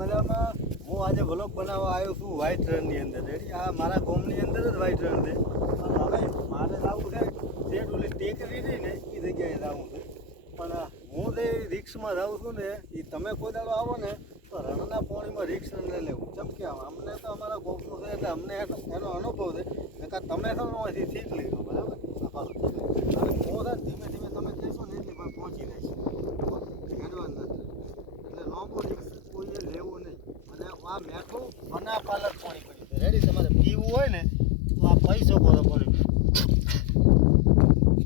મજામાં. હું આજે વ્લોગ બનાવવા આવ્યો છું વ્હાઈટ રનની અંદર. રેડી? આ મારા ગોમની અંદર જ વ્હાઈટ રન છે. પણ હવે મારે જવું છે. તે ઓલી ટેકરી રહી ને એ જગ્યાએ જવું છે. પણ હું જે રિક્ષમાં રહું છું ને, એ તમે કોઈ દાડો આવો ને, તો રણના પાણીમાં રિક્ષ ન લેવું. કેમ કે અમને તો અમારા ગોમનું છે એટલે અમને એનો અનુભવ છે. નકર તમે તો શીખ લીધો બરાબર હા. અને હું છે ને ધીમે ધીમે તમે કહેશો ને એટલે પણ પહોંચી જઈશ હેડવાન નથી એટલે લાંબો રિક્સ કોઈએ લેવો નહીં અને આ મેઠું બના પાલક પાણી પડ્યું છે. રેડી તમારે પીવું હોય ને, તો આ પૈસો શકો છો પાણી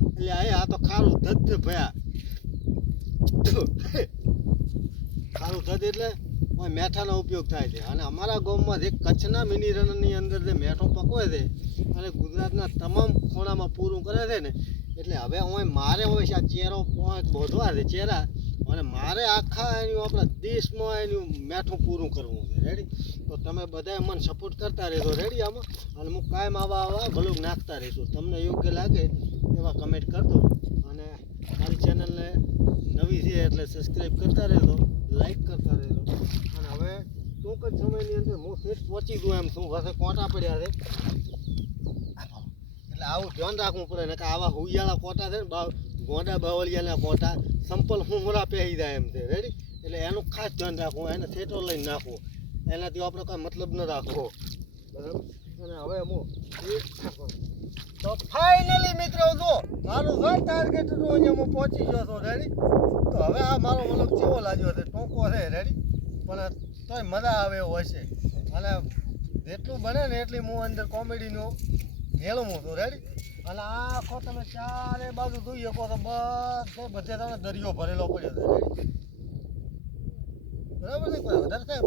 એટલે આ તો ખારું ધધ ભયા. ખારું ધધ એટલે મેઠાનો ઉપયોગ થાય છે. અને અમારા ગામમાં જે કચ્છના મિની રનની અંદર જે મેઠો પકવે છે, અને ગુજરાતના તમામ ખૂણામાં પૂરું કરે છે ને, એટલે હવે હું મારે હોય છે આ ચેરો પોઈન્ટ બોધવા છે, ચેરા. અને મારે આખા એનું આપણા દેશમાં એનું મેઠું પૂરું કરવું છે. રેડી તો તમે બધા મને સપોર્ટ કરતા રહેશો રેડી આમાં? અને હું કાયમ આવા આવા ભલું નાખતા રહીશું. તમને યોગ્ય લાગે એવા કમેન્ટ કરજો. અને મારી ચેનલને નવી છે એટલે સબસ્ક્રાઈબ કરતા રહેશો લાઈક કરતા રહેશો અને હવે ટૂંક જ સમયની અંદર હું સેટ પહોંચી ગયો એમ. છું પાસે કોટા પડ્યા છે? આવું ધ્યાન રાખવું પડે ને કે આવા હુયાળા કોટા છે ને ગોંડા બાવળિયાના કોટા, સંપલ હુંહરા પહેરી જાય એમ છે રેડી એટલે એનું ખાસ ધ્યાન રાખવું, એને થેટો લઈને નાખવો. એનાથી આપણે કોઈ મતલબ ન રાખવો. બરાબર? અને હવે હું તો ફાઇનલી મિત્રો જો, મારું ઘર ટાર્ગેટ હતું અહીંયા હું પહોંચી ગયો છું રેડી તો હવે આ મારો મતલબ કેવો લાગ્યો છે? ટોંકો છે રેડી પણ તોય મજા આવે એવો હશે. અને જેટલું બને ને એટલી હું અંદર કોમેડીનું મેળવું મોટો રેડી અને આખો તમે ચારે બાજુ જોઈ શકો તો બધે બધે તમને દરિયો ભરેલો પડ્યો છે બરાબર ને વધારે થાય